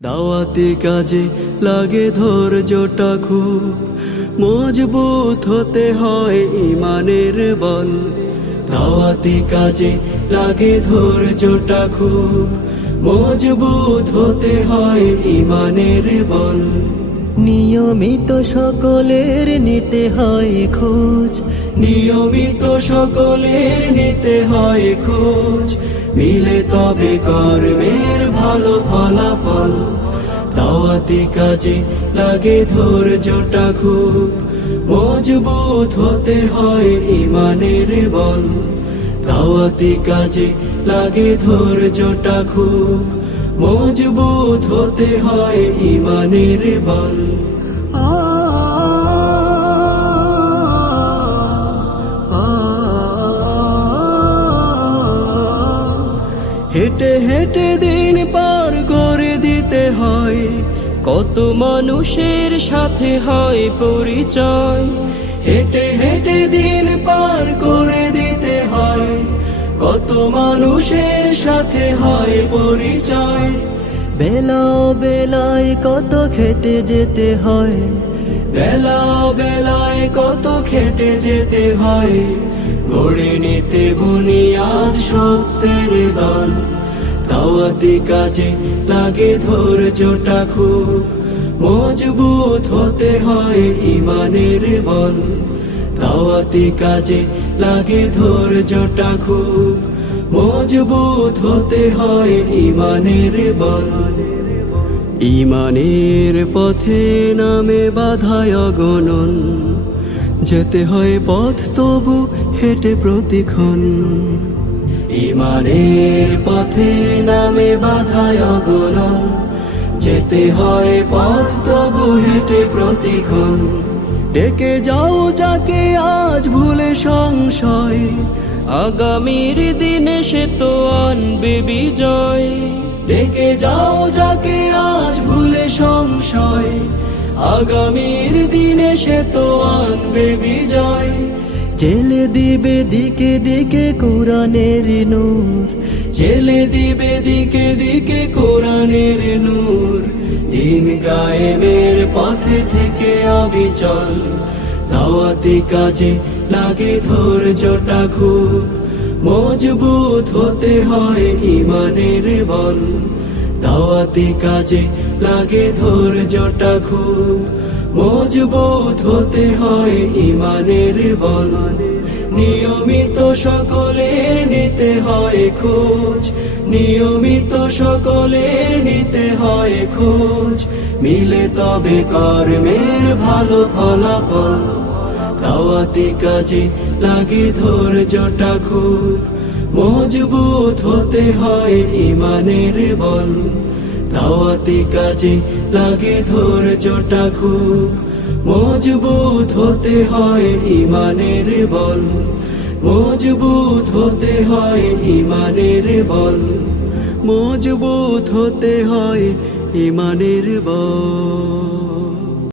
দাওয়াতি কাজে লাগে ধৈর্যটা খুব মজবুত হতে হয় ঈমানের বল। দাওয়াতি কাজে লাগে ধৈর্যটা খুব মজবুত হতে হয় ঈমানের বল। নিয়মিত সকলের নিতে হয় খোঁজ, নিয়মিত সকলের নিতে হয় খোঁজ, মিলে তবে কর্মের ভালো ফলাফল। দাওয়াতি কাজে লাগে ধৈর্যটা খুব মজবুত হতে হয় ঈমানের বল। দাওয়াতি কাজে লাগে ধৈর্যটা খুব মজবুত হতে হয় ঈমানের বল। হেঁটে হেঁটে দিন পার করে দিতে হয়, কত মানুষের সাথে হয় পরিচয়। হেঁটে হেঁটে দিন পার করে দিতে হয়, কত মানুষের সাথে হয় পরিচয়। বেলা বেলায় কত খেটে যেতে হয়, বেলা বেলায় কত খেটে যেতে হয়, গড়ে নিতে বুনিয়াদ সত্যের দল। দাওয়াতি কাজে লাগে ধৈর্যটা খুব মজবুত হতে হয় ঈমানের বল। দাওয়াতি কাজে লাগে ধৈর্যটা খুব মজবুত হতে হয় ঈমানের বল। ঈমানের পথে নামে বাধায় অগণন, যেতে হয় পথ তবু হেঁটে প্রতিক্ষণ। ঈমানের পথে নামে বাধায় অগণন, যেতে হয় পথ তবু হেঁটে প্রতিক্ষণ। ডেকে যাও যাকে আজ ভুলে সংশয়, আগামীর দিনে সে তো আনবে বিজয়। ডেকে যাও যাকে আজ ভুলে সংশয়, আগামীর দিনে সে তো আনবে বিজয়। জেলে দিবে দিকে দিকে কোরআনের নূর, জেলে দিবে দিকে দিকে কোরআনের নূর। দিন কায়েমের পথে থেকে অবিচল, দাওয়াতি কাজে লাগে ধৈর্যটা খুব মজবুত হতে হয় ঈমানের বল। দাওয়াতি কাজে লাগে ধৈর্যটা খুব মজবুত হতে হয় ঈমানের বল। নিয়মিত সকলের নিতে হয় খোঁজ, নিয়মিত সকলের নিতে হয় খোঁজ, মিলে তবে কর্মের ভালো ফলাফল। দাওয়াতি কাজে লাগে ধৈর্যটা খুব মজবুত হতে হয় ঈমানের বল। দাওয়াতি কাজে লাগে ধৈর্যটা খুব মজবুত হতে হয় ঈমানের বল। মজবুত হতে হয় ঈমানের বল। মজবুত হতে হয় ঈমানের বল।